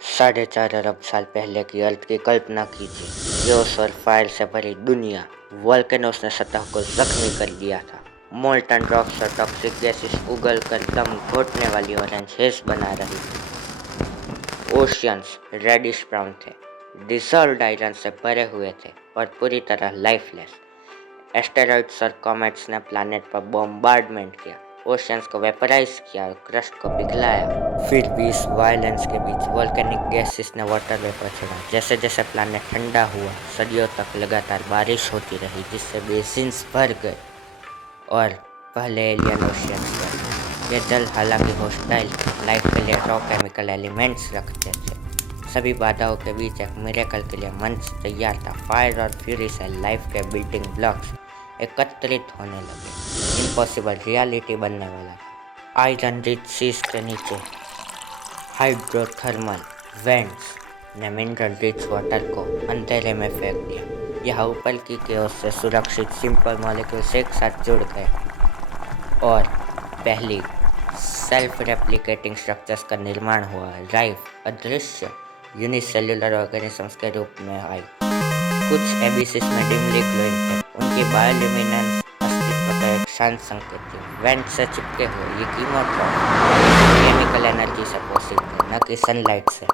4.5 अरब साल पहले की अर्थ की कल्पना कीजिए। जोश और फायर से भरी दुनिया। वोल्केनोस ने सतह को जख्मी कर दिया था। मोल्टन रॉक्स और टॉक्सिक गैसेस उगल कर दम घोटने वाली ऑरेंज हेस बना रही थी। ओशियंस रेडिश ब्राउन थे, डिसॉल्व्ड आयरन से भरे हुए थे और पूरी तरह लाइफलेस। एस्टेरॉइड्स और कॉमेट्स ने प्लैनेट पर बॉम्बार्डमेंट किया, ओशियंस को वेपराइज किया और क्रस्ट को पिघलाया। फिर भी इस वायलेंस के बीच वोल्केनिक गैसेस ने वाटर वेपर छोड़ा। जैसे जैसे प्लैनेट ठंडा हुआ, सदियों तक लगातार बारिश होती रही, जिससे बेसिन्स भर गए और पहले एलियन ओशियंस बने। ये जल हालांकि हॉस्टाइल लाइफ के लिए रॉ केमिकल एलिमेंट्स रखते थे। सभी बाधाओं के बीच एक मिरेकल के लिए मंच तैयार था। फायर और फ्यूरी से लाइफ के बिल्डिंग ब्लॉक्स एकत्रित होने लगे। इम्पॉसिबल रियलिटी बनने वाला था। आयरन रिच सीज के नीचे हाइड्रोथर्मल वेंट्स ने मिनरल रिच वाटर को अंधेरे में फेंक दिया। यह ऊपर की केओस से सुरक्षित सिंपल मॉलिक्यूल्स एक साथ जुड़ गए और पहली सेल्फ रेप्लिकेटिंग स्ट्रक्चर्स का निर्माण हुआ। लाइफ अदृश्य यूनिसेल्युलर ऑर्गेनिजम्स के रूप में आई। कुछ एबिसिस में डिमली ग्लोइंग थे, उनकी बायोल्यूमिनेंस अस्तित्व का एक शांत संकेत थी। वेंट से चिपके हुए ये कीमोट्रॉन केमिकल एनर्जी से पोषित थे, न कि सनलाइट से।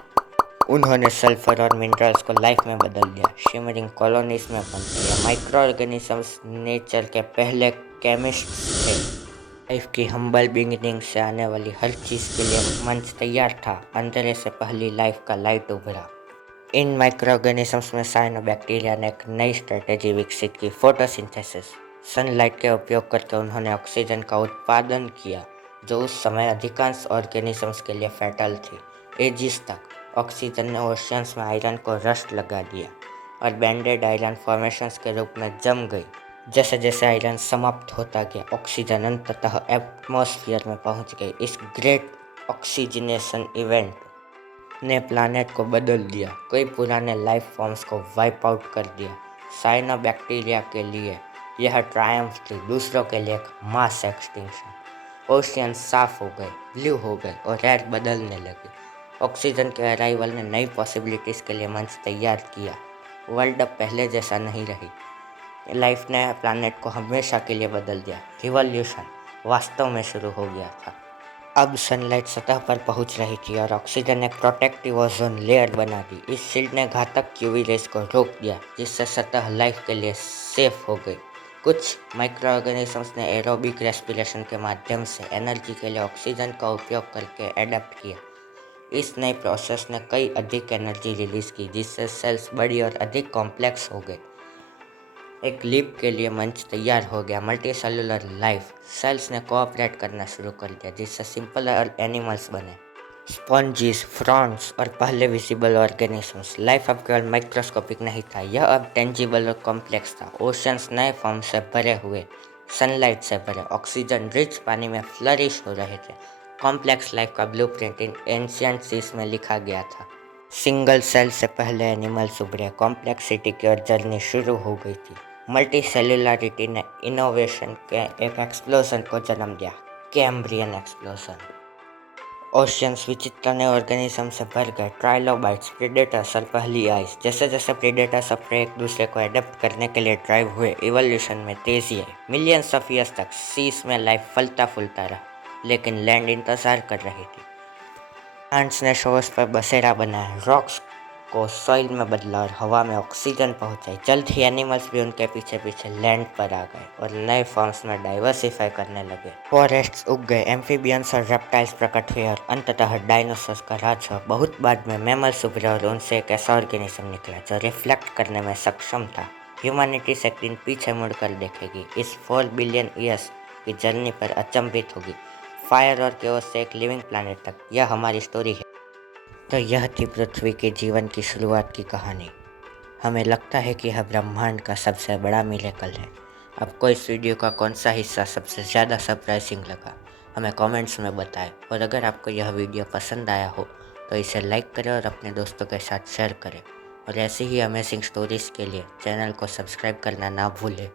उन्होंने सल्फर और मिनरल्स को लाइफ में बदल दिया। शिमरिंग कॉलोनीज में बनते ये माइक्रो ऑर्गेनिजम्स नेचर के पहले केमिस्ट्स थे। लाइफ की हम्बल बिगिनिंग से आने वाली हर चीज़ के लिए मंच तैयार था। अंधेरे से पहली लाइफ का लाइट उभरा। इन माइक्रो ऑर्गेनिजम्स में साइनोबैक्टीरिया ने एक नई स्ट्रेटेजी विकसित की, फोटोसिंथेसिस। सनलाइट के उपयोग करके उन्होंने ऑक्सीजन का उत्पादन किया, जो उस समय अधिकांश ऑर्गेनिजम्स के लिए फैटल थी। एजिस तक ऑक्सीजन ने ओशियंस में आयरन को रस्ट लगा दिया और बैंडेड आयरन फॉर्मेशंस के रूप में जम गई। जैसे जैसे आयरन समाप्त होता गया, ऑक्सीजन अंततः एटमॉस्फेयर में पहुंच गई। इस ग्रेट ऑक्सीजनेशन इवेंट ने प्लैनेट को बदल दिया, कई पुराने लाइफ फॉर्म्स को वाइप आउट कर दिया। साइनोबैक्टीरिया के लिए यह ट्रायम्फ थी, दूसरों के लिए एक मास एक्सटिंक्शन। ओशियन साफ हो गए, ब्लू हो गए और एयर बदलने लगे। ऑक्सीजन के अराइवल ने नई पॉसिबिलिटीज़ के लिए मंच तैयार किया। वर्ल्ड अब पहले जैसा नहीं रही। लाइफ ने प्लैनेट को हमेशा के लिए बदल दिया। रिवॉल्यूशन वास्तव में शुरू हो गया था। अब सनलाइट सतह पर पहुंच रही थी और ऑक्सीजन एक प्रोटेक्टिव ओजोन लेयर बना दी। इस शील्ड ने घातक यूवी रेज को रोक दिया, जिससे सतह लाइफ के लिए सेफ हो गई। कुछ माइक्रो ऑर्गेनिजम्स ने एरोबिक रेस्पिरेशन के माध्यम से एनर्जी के लिए ऑक्सीजन का उपयोग करके एडेप्ट किया। इस नए प्रोसेस ने कई अधिक एनर्जी रिलीज की, जिससे सेल्स बड़ी और अधिक कॉम्प्लेक्स हो गए। एक लीप के लिए मंच तैयार हो गया। मल्टी सेलुलर लाइफ सेल्स ने कोऑपरेट करना शुरू कर दिया, जिससे सिंपल एनिमल्स बने, स्पॉन्जीज, फ्रॉन्स और पहले विजिबल ऑर्गेनिजम्स। लाइफ अब केवल माइक्रोस्कोपिक नहीं था, यह अब टेंजिबल और कॉम्प्लेक्स था। ओशंस नए फॉर्म से भरे हुए, सनलाइट से भरे, ऑक्सीजन रिच पानी में फ्लरिश हो रहे थे। कॉम्प्लेक्स लाइफ का ब्लूप्रिंट इन एंशिएंट सीज में लिखा गया था। सिंगल सेल से पहले एनिमल्स उभरे, कॉम्प्लेक्सिटी की ओर जर्नी शुरू हो गई थी। मल्टी सेल्युलरिटी ने इनोवेशन के एक एक्सप्लोजन को जन्म दिया, कैम्ब्रियन एक्सप्लोजन। ओशियंस विचित्र नए ऑर्गेनिज्म से भर गए, ट्राइलोबाइट्स, प्रेडेटर्स और पहली आइस। जैसे जैसे प्रेडेटर्स और प्रे एक दूसरे को एडेप्ट करने के लिए ड्राइव हुए, इवोल्यूशन में तेजी आई। मिलियंस ऑफ ईयर्स तक सीस में लाइफ फलता फूलता रहा, लेकिन लैंड इंतजार कर रही थी। प्लांट्स ने शोर्स पर बसेरा बनाया, रॉक्स को सॉइल में बदला और हवा में ऑक्सीजन पहुंचाई। जल्द ही एनिमल्स भी उनके पीछे पीछे लैंड पर आ गए और नए फॉर्म्स में डाइवर्सिफाई करने लगे। फॉरेस्ट्स उग गए, एम्फीबियंस और रेप्टाइल्स प्रकट हुए और अंततः डायनासोर्स का राज हुआ। बहुत बाद में मैमल्स उभरे और उनसे एक ऐसा ऑर्गेनिज्म निकला जो रिफ्लेक्ट करने में सक्षम था। ह्यूमैनिटी से एक दिन पीछे मुड़कर देखेगी, इस 4 बिलियन ईयर्स की जर्नी पर अचंभित होगी। फायर और केओस से एक लिविंग प्लैनेट तक, यह हमारी स्टोरी है। तो यह थी पृथ्वी के जीवन की शुरुआत की कहानी। हमें लगता है कि यह ब्रह्मांड का सबसे बड़ा मिरेकल है। आपको इस वीडियो का कौन सा हिस्सा सबसे ज़्यादा सरप्राइजिंग लगा, हमें कमेंट्स में बताएं। और अगर आपको यह वीडियो पसंद आया हो तो इसे लाइक करें और अपने दोस्तों के साथ शेयर करें। और ऐसी ही अमेजिंग स्टोरीज़ के लिए चैनल को सब्सक्राइब करना ना भूलें।